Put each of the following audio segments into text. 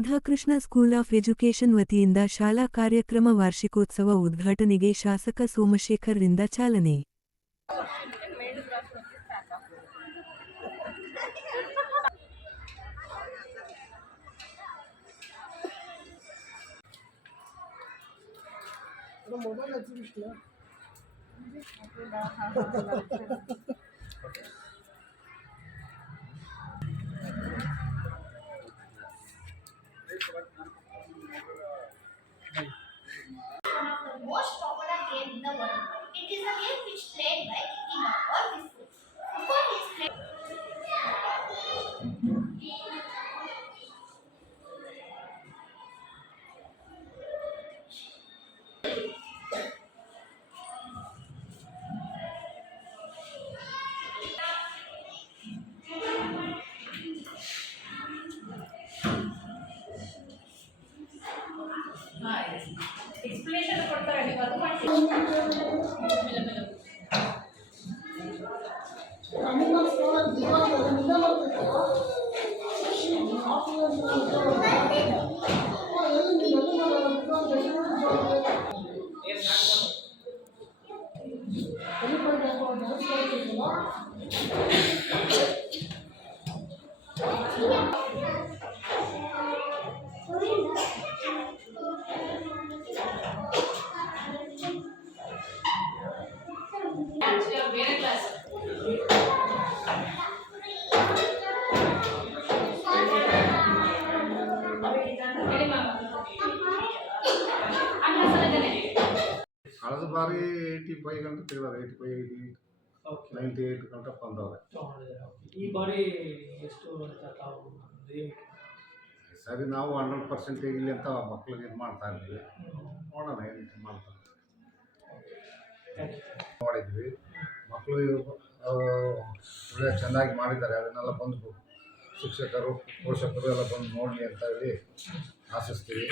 Radhakrishna school of education ವತಿಯಿಂದ ಶಾಲಾ ಕಾರ್ಯಕ್ರಮ ವಾರ್ಷಿಕೋತ್ಸವ ಉದ್ಘಾಟನೆಗೆ ಶಾಸಕ ಸೋಮಶೇಖರ್ ರಿಂದ ಚಾಲನೆ. Most popular game in the world. It is a game which played by kicking a ball with foot. Football is played. Explanation ಕೊಡ್ತಾರೆ ನೀವು ಅದು ಮಾಡಿ ಬೇರೆ ಕ್ಲಾಸ್ ಕಳೆದ ಬಾರಿ 85 ಗಂಟೆ ತೆಗೆದಾರೆ. 85, 88 ಗಂಟೆ ಬಂದವ್ರೆ. ಈ ಬಾರಿ ಎಷ್ಟು ಸರಿ, ನಾವು 100% ಇಲ್ಲಿ ಅಂತ ಮಕ್ಳಿಗೆ ಇದು ಮಾಡ್ತಾ ಇದ್ವಿ. ನೋಡೋಣ ಏನು ಮಾಡ್ತಾರೆ. ಮಾಡಿದ್ವಿ ಮಕ್ಕಳು ಒಳ್ಳೆ ಚೆನ್ನಾಗಿ ಮಾಡಿದ್ದಾರೆ. ಅದನ್ನೆಲ್ಲ ಬಂದು ಶಿಕ್ಷಕರು ಪೋಷಕರು ಎಲ್ಲ ಬಂದು ನೋಡಲಿ ಅಂತ ಹೇಳಿ ಆಶಿಸ್ತೀವಿ.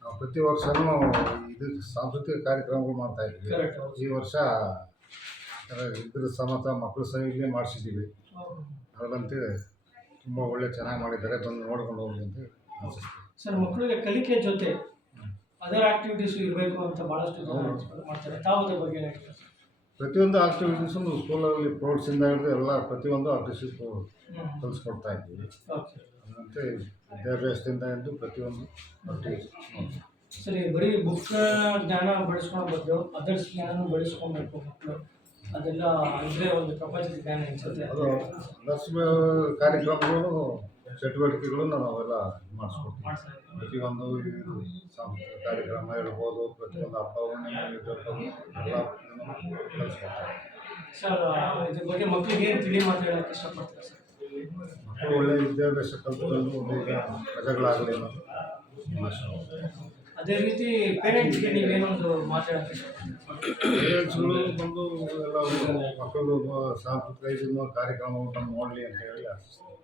ನಾವು ಪ್ರತಿ ವರ್ಷವೂ ಇದು ಸಾಂಸ್ಕೃತಿಕ ಕಾರ್ಯಕ್ರಮಗಳು ಮಾಡ್ತಾಯಿದ್ವಿ. ಈ ವರ್ಷ ಇದ್ರ ಸಮೇತ ಮಕ್ಕಳು ಸಹ ಇಲ್ಲೇ ಮಾಡಿಸಿದ್ದೀವಿ. ಅದರಂತೆ ತುಂಬ ಒಳ್ಳೆ ಚೆನ್ನಾಗಿ ಮಾಡಿದ್ದಾರೆ. ಬಂದು ನೋಡ್ಕೊಂಡು ಹೋಗಿ ಅಂತ ಆಶಿಸ್ತೀವಿ. ಸರ್, ಮಕ್ಕಳಿಗೆ ಕಲಿಕೆ ಜೊತೆ ಅದರ್ ಆಕ್ಟಿವಿಟೀಸು ಇರಬೇಕು ಅಂತ ಭಾಳಷ್ಟು ಮಾಡ್ತಾರೆ. ತಾವು ಅದ್ರ ಬಗ್ಗೆ ಹೇಳ್ತಾರೆ. ಪ್ರತಿಯೊಂದು ಆಕ್ಟಿವಿಟೀಸು ಸ್ಕೂಲಲ್ಲಿ ಸ್ಪೋರ್ಟ್ಸಿಂದ ಹಿಡಿದು ಎಲ್ಲ ಪ್ರತಿಯೊಂದು ಆಕ್ಟಿವಿಟೀಸು ಕಲಿಸ್ಕೊಡ್ತಾ ಇದ್ದೀವಿ. ಅದರಂತೆ ವಿದ್ಯಾಭ್ಯಾಸದಿಂದ ಎಂದು ಪ್ರತಿಯೊಂದು ಆಕ್ಟಿವಿಟೀಸ್. ಸರಿ, ಬರೀ ಬುಕ್ ಜ್ಞಾನ ಬೆಳೆಸ್ಕೊಳ್ಳೋ ಬದಲು ಅದರ್ಸ್ ಜ್ಞಾನ ಬೆಳೆಸ್ಕೊಬೇಕು ಮಕ್ಕಳು. ಅದೆಲ್ಲ ಅಂದರೆ ಒಂದು ಪ್ರಪಂಚದ ಜ್ಞಾನ ಅನಿಸುತ್ತೆ. ಅದು ಅದರ್ಸ್ ಕಾರ್ಯಕ್ರಮಗಳು ಚಟುವಟಿಕೆಗಳು ನಾವೆಲ್ಲ ಮಾಡಿಸ್ಕೊಡ್ತೀವಿ. ಪ್ರತಿಯೊಂದು ಸಾಂಸ್ಕೃತಿಕ ಕಾರ್ಯಕ್ರಮ ಇರ್ಬೋದು, ಪ್ರತಿಯೊಂದು ಹಬ್ಬ ಹುಣ್ಣಿಮೆ ಇರ್ಬೋದು, ಎಲ್ಲ ಕಲಿಸ್ಕೊಡ್ತಾರೆ. ಸರ್, ಇದ್ರ ಬಗ್ಗೆ ಮಕ್ಕಳಿಗೆ ಏನು ತಿಳಿ ಮಾತಾಡೋಕ್ಕೆ ಇಷ್ಟಪಡ್ತಾರೆ ಸರ್? ಮಕ್ಕಳು ಒಳ್ಳೆಯ ವಿದ್ಯಾಭ್ಯಾಸ ಕಲ್ತ್ಕೊಂಡು ಒಳ್ಳೆಯ ಪ್ರಜೆಗಳಾಗಲಿ ಅನ್ನೋದು ಆಶೆ. ಅದೇ ರೀತಿ ಪೇರೆಂಟ್ಸ್ಗೆ ನೀವೇನೊಂದು ಮಾತಾಡೋಕ್ಕೆ ಇಷ್ಟಪಡ್ತೀವಿ? ಪೇರೆಂಟ್ಸ್ಗಳು ಬಂದು ಎಲ್ಲ ಮಕ್ಕಳು ಸಾಂಸ್ಕೃತಿಕ ಕಾರ್ಯಕ್ರಮವನ್ನು ನೋಡಲಿ ಅಂತ ಹೇಳಿ ಆಶಿಸ್ತಾರೆ.